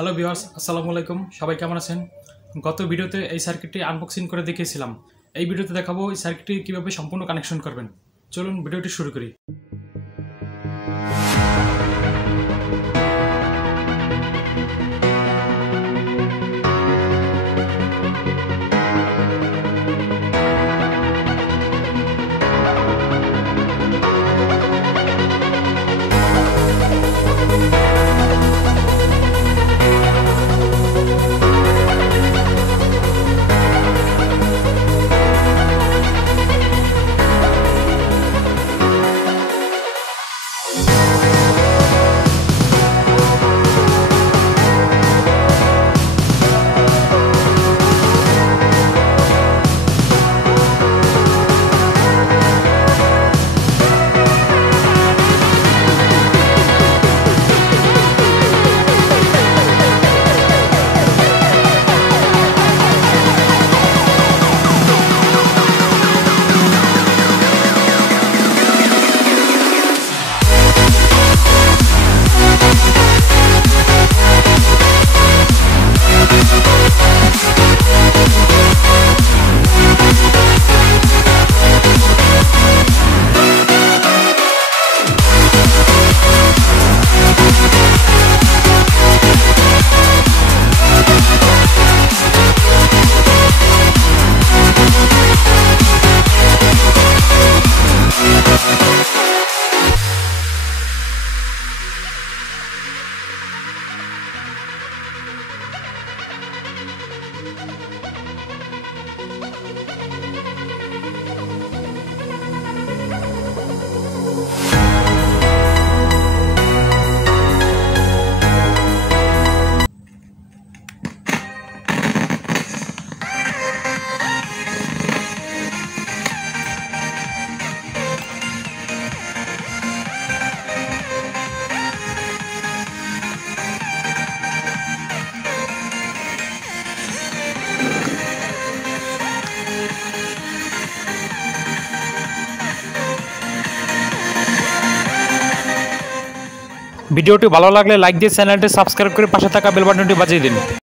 Hello viewers, আসসালামু আলাইকুম। সবাই কেমন আছেন? গত ভিডিওতে এই সার্কিটটি আনবক্সিং করে দেখিয়েছিলাম। এই ভিডিওতে দেখাবো এই সার্কিটটি কীভাবে সম্পূর্ণ কানেকশন করবেন। চলুন ভিডিওটি শুরু করি। ভিডিওটি ভালো লাগলে লাইক দিয়ে চ্যানেলটি সাবস্ক্রাইব করে পাশে থাকা বেল বাটনটি বাজিয়ে দিন।